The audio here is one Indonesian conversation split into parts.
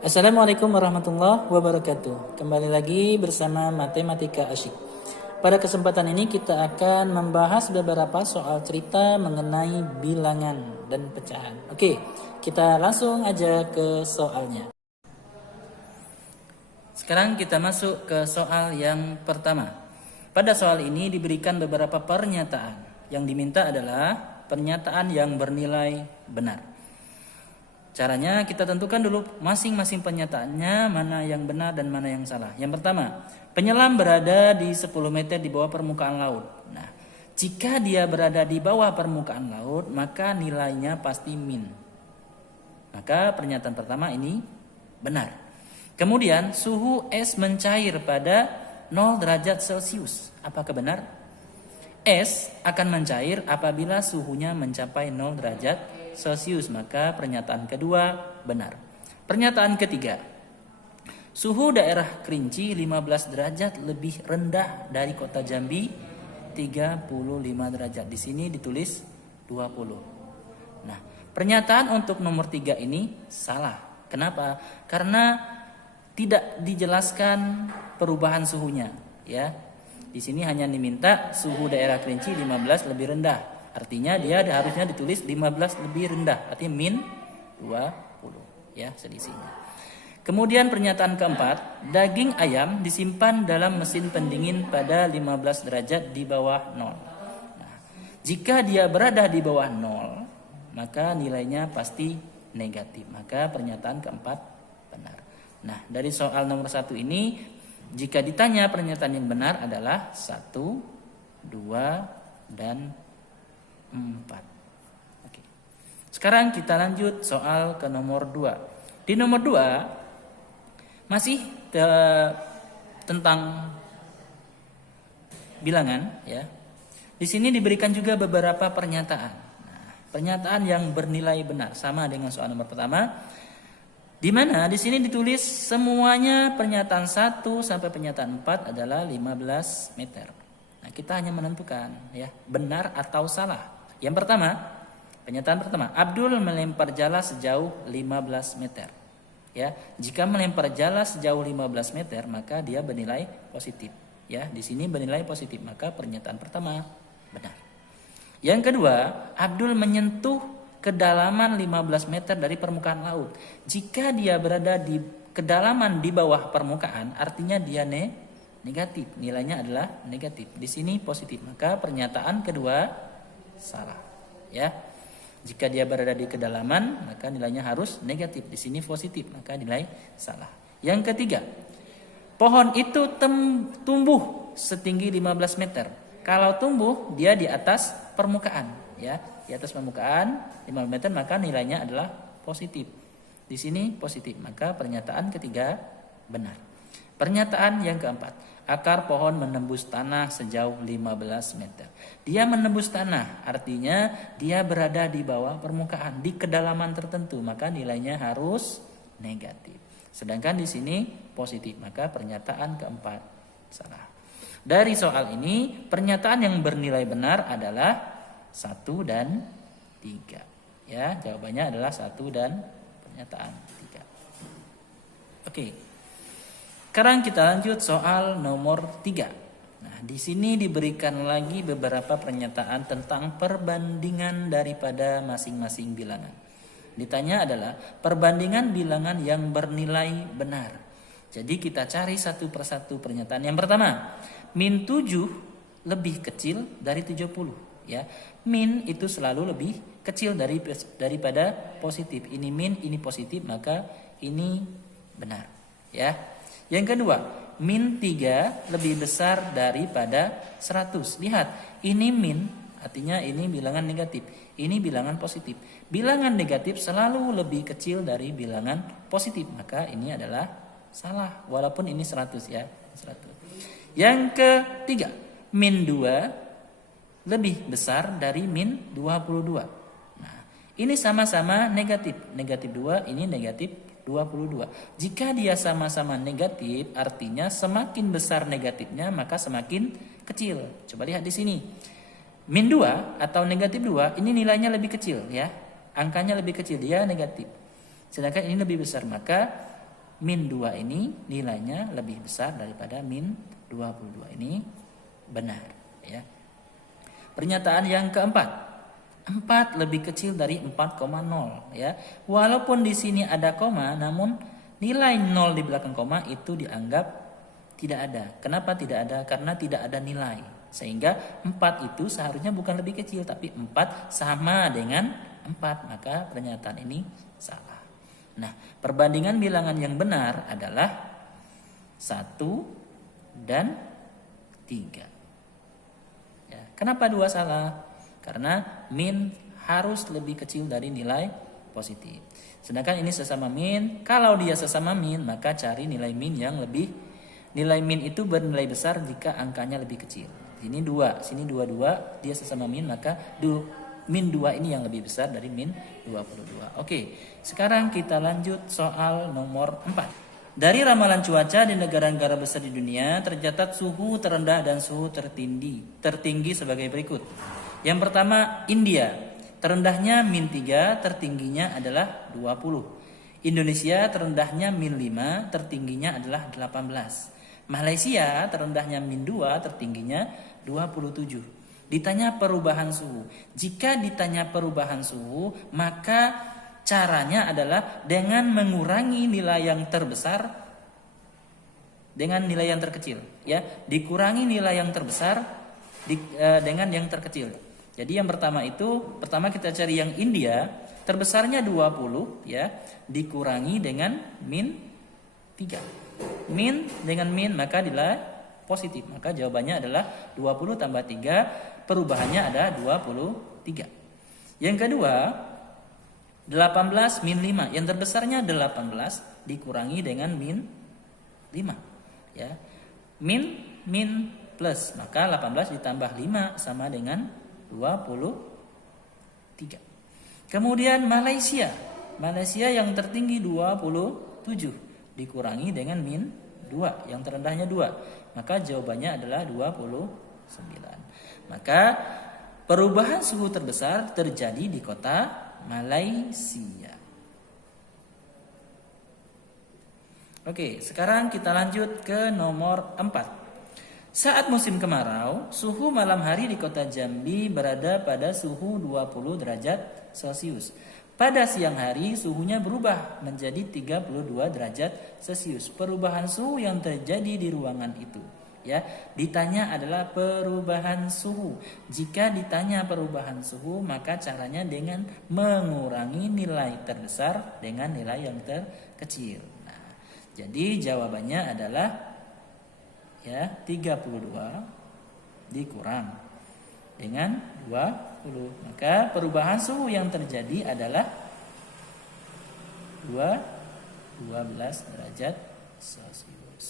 Assalamualaikum warahmatullahi wabarakatuh. Kembali lagi bersama Matematika Asyik. Pada kesempatan ini kita akan membahas beberapa soal cerita mengenai bilangan dan pecahan. Oke, kita langsung aja ke soalnya. Sekarang kita masuk ke soal yang pertama. Pada soal ini diberikan beberapa pernyataan. Yang diminta adalah pernyataan yang bernilai benar. Caranya kita tentukan dulu masing-masing pernyataannya, mana yang benar dan mana yang salah. Yang pertama, penyelam berada di 10 meter di bawah permukaan laut. Nah, jika dia berada di bawah permukaan laut, maka nilainya pasti min. Maka pernyataan pertama ini benar. Kemudian, suhu es mencair pada 0 derajat Celcius. Apakah benar? Es akan mencair apabila suhunya mencapai 0 derajat Celcius, maka pernyataan kedua benar. Pernyataan ketiga, suhu daerah Kerinci 15 derajat lebih rendah dari kota Jambi 35 derajat. Di sini ditulis 20. Nah, pernyataan untuk nomor 3 ini salah. Kenapa? Karena tidak dijelaskan perubahan suhunya, ya. Di sini hanya diminta suhu daerah Kerinci 15 lebih rendah. Artinya dia harusnya ditulis 15 lebih rendah, artinya min 20, ya, selisihnya. Kemudian pernyataan keempat, daging ayam disimpan dalam mesin pendingin pada 15 derajat di bawah 0. Nah, jika dia berada di bawah 0, maka nilainya pasti negatif. Maka pernyataan keempat benar. Nah, dari soal nomor 1 ini, jika ditanya pernyataan yang benar adalah 1, 2, dan 4. Oke. Sekarang kita lanjut soal ke nomor 2. Di nomor 2 masih tentang bilangan, ya. Di sini diberikan juga beberapa pernyataan. Nah, pernyataan yang bernilai benar sama dengan soal nomor pertama. Di mana di sini ditulis semuanya pernyataan 1 sampai pernyataan 4 adalah 15 meter. Nah, kita hanya menentukan, ya, benar atau salah. Yang pertama, pernyataan pertama, Abdul melempar jala sejauh 15 meter. Ya, jika melempar jala sejauh 15 meter, maka dia bernilai positif. Ya, di sini bernilai positif, maka pernyataan pertama benar. Yang kedua, Abdul menyentuh kedalaman 15 meter dari permukaan laut. Jika dia berada di kedalaman di bawah permukaan, artinya dia negatif. Nilainya adalah negatif. Di sini positif, maka pernyataan kedua salah, ya. Jika dia berada di kedalaman, maka nilainya harus negatif. Di sini positif, maka nilai salah. Yang ketiga, pohon itu tumbuh setinggi 15 meter. Kalau tumbuh, dia di atas permukaan, ya. Di atas permukaan 15 meter, maka nilainya adalah positif. Di sini positif, maka pernyataan ketiga benar. Pernyataan yang keempat, akar pohon menembus tanah sejauh 15 meter. Dia menembus tanah, artinya dia berada di bawah permukaan, di kedalaman tertentu, maka nilainya harus negatif. Sedangkan di sini positif, maka pernyataan keempat salah. Dari soal ini, pernyataan yang bernilai benar adalah 1 dan 3. Ya, jawabannya adalah 1 dan pernyataan 3. Oke. Sekarang kita lanjut soal nomor 3. Nah, di sini diberikan lagi beberapa pernyataan tentang perbandingan daripada masing-masing bilangan. Ditanya adalah perbandingan bilangan yang bernilai benar. Jadi kita cari satu persatu pernyataan. Yang pertama, min 7 lebih kecil dari 70. Ya, min itu selalu lebih kecil daripada positif. Ini min, ini positif, maka ini benar. Ya. Yang kedua, min 3 lebih besar daripada 100. Lihat, ini min, artinya ini bilangan negatif. Ini bilangan positif. Bilangan negatif selalu lebih kecil dari bilangan positif. Maka ini adalah salah, walaupun ini 100, ya. 100. Yang ketiga, min 2 lebih besar dari min 22. Nah, ini sama-sama negatif. Negatif 2, ini negatif 22. Jika dia sama-sama negatif, artinya semakin besar negatifnya maka semakin kecil. Coba lihat di sini. Min 2 atau negatif 2 ini nilainya lebih kecil, ya. Angkanya lebih kecil, dia negatif. Sedangkan ini lebih besar, maka min 2 ini nilainya lebih besar daripada min 22 ini benar, ya. Pernyataan yang keempat, 4 lebih kecil dari 4,0, ya. Walaupun di sini ada koma, namun nilai 0 di belakang koma itu dianggap tidak ada. Kenapa tidak ada? Karena tidak ada nilai. Sehingga 4 itu seharusnya bukan lebih kecil, tapi 4 sama dengan 4. Maka pernyataan ini salah. Nah, perbandingan bilangan yang benar adalah 1 dan 3. Ya, kenapa 2 salah? Karena min harus lebih kecil dari nilai positif. Sedangkan ini sesama min. Kalau dia sesama min, maka cari nilai min yang lebih. Nilai min itu bernilai besar jika angkanya lebih kecil. Sini 2, sini 22, dia sesama min, maka min 2 ini yang lebih besar dari min 22. Oke, sekarang kita lanjut soal nomor 4. Dari ramalan cuaca di negara-negara besar di dunia tercatat suhu terendah dan suhu tertinggi sebagai berikut. Yang pertama India, terendahnya min 3, tertingginya adalah 20. Indonesia terendahnya min 5, tertingginya adalah 18. Malaysia terendahnya min 2, tertingginya 27. Ditanya perubahan suhu. Jika ditanya perubahan suhu, maka caranya adalah dengan mengurangi nilai yang terbesar dengan nilai yang terkecil, ya. Dikurangi nilai yang terbesar dengan yang terkecil. Jadi yang pertama kita cari yang India, terbesarnya 20, ya, dikurangi dengan min 3. Min dengan min maka nilai positif. Maka jawabannya adalah 20 tambah 3, perubahannya ada 23. Yang kedua, 18 min 5. Yang terbesarnya 18 dikurangi dengan min 5, ya. Min plus, maka 18 ditambah 5 sama dengan 23. Kemudian Malaysia yang tertinggi 27 dikurangi dengan min 2, yang terendahnya 2. Maka jawabannya adalah 29. Maka perubahan suhu terbesar terjadi di kota Malaysia. Oke, sekarang kita lanjut ke nomor 4. Saat musim kemarau, suhu malam hari di kota Jambi berada pada suhu 20 derajat Celcius. Pada siang hari suhunya berubah menjadi 32 derajat Celcius. Perubahan suhu yang terjadi di ruangan itu, ya. Ditanya adalah perubahan suhu. Jika ditanya perubahan suhu, maka caranya dengan mengurangi nilai terbesar dengan nilai yang terkecil. Nah, jadi jawabannya adalah, ya, 32 dikurang dengan 20. Maka perubahan suhu yang terjadi adalah 12 derajat Celcius.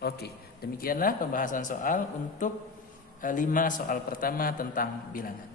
Oke, demikianlah pembahasan soal untuk 5 soal pertama tentang bilangan.